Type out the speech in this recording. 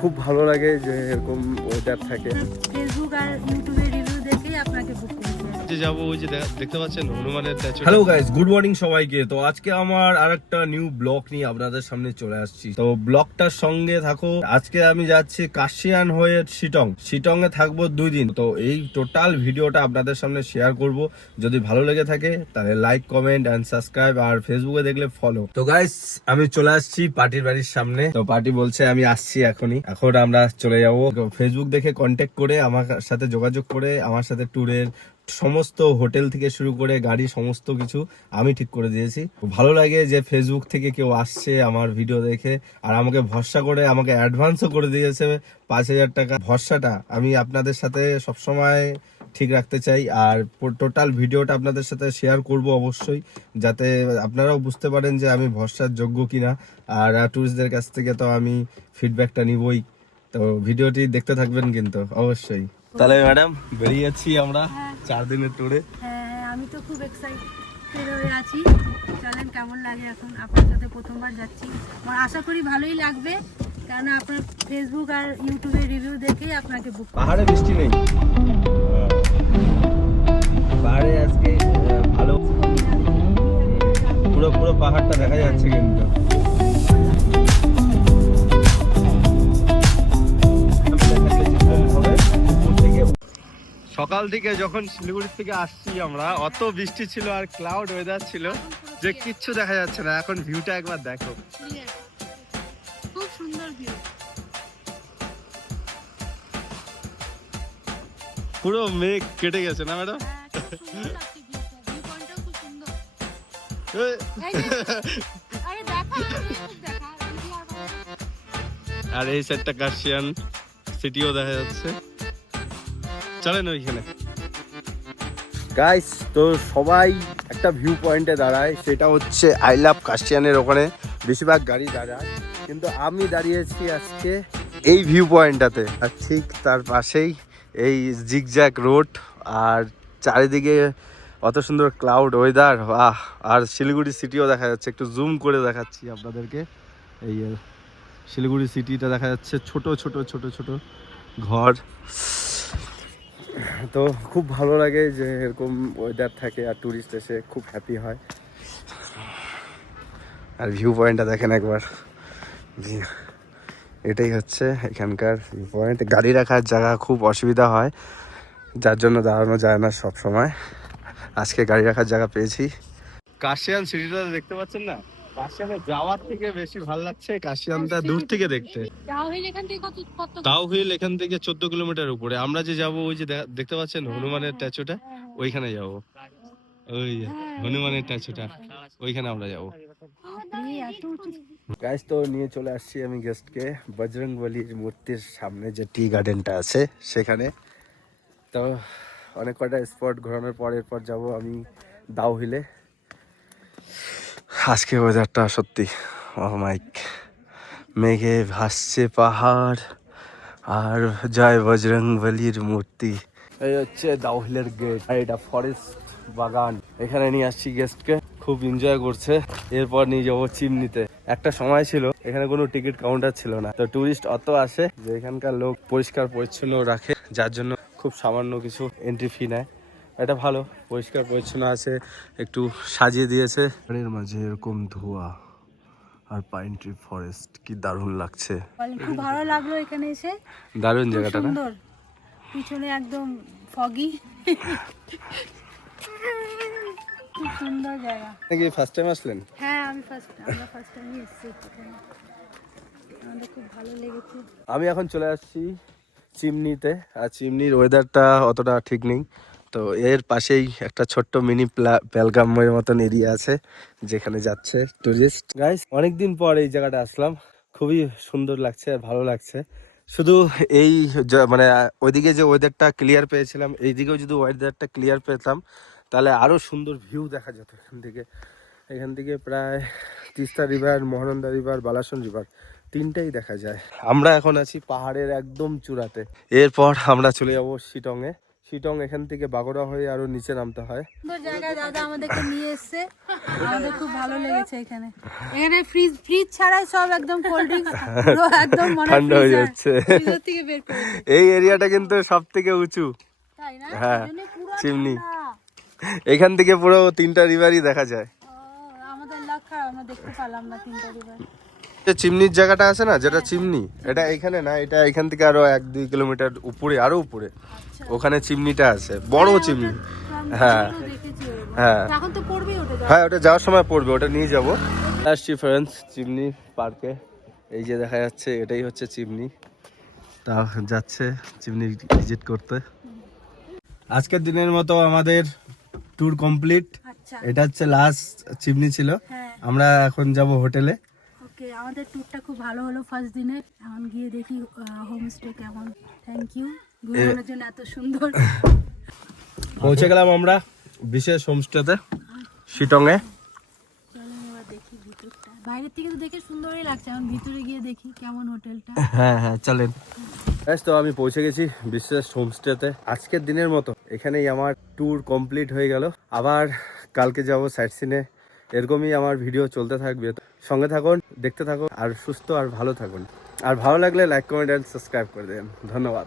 খুব ভালো লাগে যে এরকম ওয়েদার থাকে। ফেসবুক আর ইউটিউবে রিভিউ দেখেই আপনাকে বুক করেছি। যাবো ওই যে দেখতে পাচ্ছেন হনুমানের statue. Hello guys, good morning সবাইকে। তো আজকে আমার আরেকটা নিউ ব্লগ নিয়ে আপনাদের সামনে চলে আসছি। তো ব্লগটার সঙ্গে থাকো। আজকে আমি যাচ্ছি কাশিয়ান হয়ে শিটং এ থাকবো 2 দিন। তো এই টোটাল ভিডিওটা আপনাদের সামনে শেয়ার করব। যদি ভালো লেগে থাকে তাহলে লাইক, কমেন্ট এন্ড সাবস্ক্রাইব, আর ফেসবুকে দেখলে ফলো। তো গাইস, আমি চলে আসছি পার্টির বাড়ির সামনে। তো পার্টি বলছে আমি আসছি এখনই। এখন আমরা চলে যাবো। ফেসবুক দেখে কন্ট্যাক্ট করে আমার সাথে যোগাযোগ করে আমার সাথে ট্যুরের সমস্ত হোটেল থেকে শুরু করে গাড়ি সমস্ত কিছু আমি ঠিক করে দিয়েছি। ভালো লাগে যে ফেসবুক থেকে কেউ আসছে আমার ভিডিও দেখে, আর আমাকে ভরসা করে আমাকে অ্যাডভান্সও করে দিয়েছে 5,000 টাকা। ভরসাটা আমি আপনাদের সাথে সবসময় ঠিক রাখতে চাই, আর টোটাল ভিডিওটা আপনাদের সাথে শেয়ার করব অবশ্যই, যাতে আপনারাও বুঝতে পারেন যে আমি ভরসার যোগ্য কিনা। আর টুরিস্টদের কাছ থেকে তো আমি ফিডব্যাকটা নিবই। তো ভিডিওটি দেখতে থাকবেন কিন্তু অবশ্যই। তাহলে ম্যাডাম বেরিয়ে যাচ্ছি আমরা 4 দিনের ট্যুরে। হ্যাঁ, আমি তো খুব এক্সাইটেড হয়ে আছি। চলেন, কেমন লাগে এখন আপনার সাথে প্রথমবার যাচ্ছি। আমার আশা করি ভালোই লাগবে, কারণ আপনার ফেসবুক আর ইউটিউবে রিভিউ দেখেই আপনাকে বুক করেছি। পাহাড়ে বৃষ্টি নেই, পাহাড়ে আজকে ভালো পুরো পুরো পাহাড়টা দেখা যাচ্ছে কিন্তু। সকাল থেকে যখন শিলিগুড়ি থেকে আসছি আমরা, অত বৃষ্টি ছিল আর ক্লাউড ওয়েদার ছিল যে কিচ্ছু দেখা যাচ্ছে না। এখন ভিউটা একবার দেখো, খুব সুন্দর ভিউ। পুরো মেঘ কেটে গেছে না ম্যাডাম? আর এই সাইডটা কাশিয়ান সিটিও দেখা যাচ্ছে। চলেন ওইখানে গাইস। তো সবাই একটা ভিউ পয়েন্টে দাঁড়ায়, সেটা হচ্ছে আই লাভ কাশিয়ানের ওখানে বেশিরভাগ গাড়ি দাঁড়ায়, কিন্তু আমি দাঁড়িয়েছি আজকে এই ভিউ পয়েন্টটাতে। আর ঠিক তার পাশেই এই জিগজ্যাগ রোড, আর চারিদিকে অত সুন্দর ক্লাউড ওয়েদার। আর শিলিগুড়ি সিটিও দেখা যাচ্ছে। একটু জুম করে দেখাচ্ছি আপনাদেরকে। এই শিলিগুড়ি সিটিটা দেখা যাচ্ছে, ছোট ছোট ছোট ছোট ঘর। তো খুব ভালো লাগে যে এরকম ওয়েদার থাকে, আর টুরিস্ট এসে খুব হ্যাপি হয়। আর ভিউ পয়েন্টটা দেখেন একবার, এটাই হচ্ছে এখানকার ভিউ পয়েন্ট। গাড়ি রাখার জায়গা খুব অসুবিধা হয়, যার জন্য দাঁড়ানো যায় না সব সময়। আজকে গাড়ি রাখার জায়গা পেয়েছি। কাশিয়ান সিটিটা দেখতে পাচ্ছেন না? কাশিয়ানে যাওয়ার থেকে বেশি ভালো লাগছে কাশিয়ানটা দূর থেকে দেখতে। তাও হিল এখান থেকে 14 কিলোমিটার উপরে। আমরা যে যাবো ওই যে দেখতে পাচ্ছেন হনুমানের স্ট্যাচুটা, ওইখানে যাব। ওই হনুমানের স্ট্যাচুটা, ওইখানে আমরা যাবো। গাইস, তো নিয়ে চলে আসছি আমি গেস্টকে বজরংবলীর মূর্তির সামনে যে টি গার্ডেনটা আছে সেখানে। তো অনেক কটা স্পট ঘোরানোর পর এরপর যাবো আমি দাও হিলে। আজকে ওয়েদারটা সত্যি অমাইক, মেঘে ভাসছে পাহাড় আর জয় বজরংবলীর মূর্তি। এই হচ্ছে দাও হিলের গেট, আর এটা ফরেস্ট বাগান। এখানে নিয়ে আসছি গেস্টকে, খুব এনজয় করছে। এরপর নিয়ে যাবো চিমনিতে। একটা সময় ছিল এখানে কোনো টিকিট কাউন্টার ছিল না, তো টুরিস্ট অত আসে যে এখানকার লোক পরিষ্কার পরিচ্ছন্ন রাখে, যার জন্য খুব সামান্য কিছু এন্ট্রি ফি নেয়। এটা ভালো, পরিষ্কার পরিচ্ছন্ন আছে, একটু সাজিয়ে দিয়েছে। এর মাঝে এরকম ধোঁয়া আর পাইন ট্রি ফরেস্ট, কি দারুণ লাগছে। খুব ভালো লাগলো এখানে এসে। দারুণ জায়গাটা না? সুন্দর, পিছনে একদম ফগি, খুব সুন্দর জায়গা। নাকি ফার্স্ট টাইম আসলেন? হ্যাঁ, আমরা ফার্স্ট টাইমই এসেছি এখানে, আমাদের খুব ভালো লেগেছে। আমি এখন চলে আসছি চিমনিতে, আর চিমনির ওয়েদারটা অতটা ঠিক নেই। তো এর পাশেই একটা ছোট্ট মিনি পেলগামের মতন এরিয়া আছে, যেখানে যাচ্ছে টুরিস্ট। গাইস, অনেকদিন পর এই জায়গাটা আসলাম, খুবই সুন্দর লাগছে, ভালো লাগছে। শুধু এই মানে ওইদিকে যে ওয়েদারটা ক্লিয়ার পেয়েছিলাম, এইদিকেও যদি ওয়েদারটা ক্লিয়ার পেতাম তাহলে আরো সুন্দর ভিউ দেখা যেত এখান থেকে প্রায় Teesta river, Mahananda river, Balason river তিনটাই দেখা যায়। আমরা এখন আছি পাহাড়ের একদম চূড়াতে। এরপর আমরা চলে যাবো শিটং এ। শিটং এখান থেকে বাগোড়া হয়ে আরো নিচে নামতে হয়। সুন্দর জায়গায় দাদা আমাদেরকে নিয়ে এসেছে, আমাদের খুব ভালো লেগেছে এখানে। এখানে ফ্রিজ ছাড়াই সব একদম কোল্ড ড্রিঙ্কস একদম মনে ঠান্ডা হয়ে যাচ্ছে। ফ্রিজার থেকে বের করে দিয়েছে। এই এরিয়াটা কিন্তু সব থেকে উঁচু। তাই না? হ্যাঁ, এজন্যই পুরো চিমনি। ঠান্ডা। এখান থেকে পুরো 3টা রিভারই দেখা যায়। ও, আমাদের লাখ খারাপ, আমরা দেখতে পেলাম না 3টা রিভার। যে চিমনির জায়গাটা আছে না, যেটা চিমনি, এটা এখানে না, এটা এখান থেকে আরো 1-2 কিলোমিটার উপরে, আরো উপরে আচ্ছা। ওখানে চিমনিটা আছে, বড় চিমনি। হ্যাঁ হ্যাঁ এখন তো পড়বেই ওটা যাওয়া। হ্যাঁ, ওটা যাওয়ার সময় পড়বে, ওটা নিয়ে যাবো। আসছি ফ্রেন্ডস চিমনি পার্কে। এই যে দেখা যাচ্ছে এটাই হচ্ছে চিমনি, তা যাচ্ছে চিমনি ভিজিট করতে। আজকের দিনের মতো আমাদের ট্যুর কমপ্লিট। আচ্ছা, এটা হচ্ছে লাস্ট চিমনি ছিল। হ্যাঁ আমরা এখন যাব হোটেলে। ওকে, আমাদের ট্যুরটা খুব ভালো হলো ফার্স্ট দিনে। এখন গিয়ে দেখি হোমস্টে কেমন। থ্যাংক ইউ ঘুরানোর জন্য, এত সুন্দর। পৌঁছে গেলাম আমরা বিশেষ হোমস্টেতে শিটংয়ে। চলো এবার দেখি ভিতরটা। বাইরের থেকে তো দেখে সুন্দরই লাগছে, এখন ভিতরে গিয়ে দেখি কেমন হোটেলটা। হ্যাঁ হ্যাঁ চলেন। তো আমি পৌঁছে গেছি বিশেষ হোমস্টেতে। আজকের দিনের মতো এখানেই আমার ট্যুর কমপ্লিট হয়ে গেল। আবার কালকে যাব সাইট সিনে। এরকমই আমার ভিডিও চলতে থাকবে, সঙ্গে থাকুন, দেখতে থাকুন, আর সুস্থ আর ভালো থাকুন। আর ভালো লাগলে লাইক কমেন্ট অ্যান্ড সাবস্ক্রাইব করে দেবেন। ধন্যবাদ।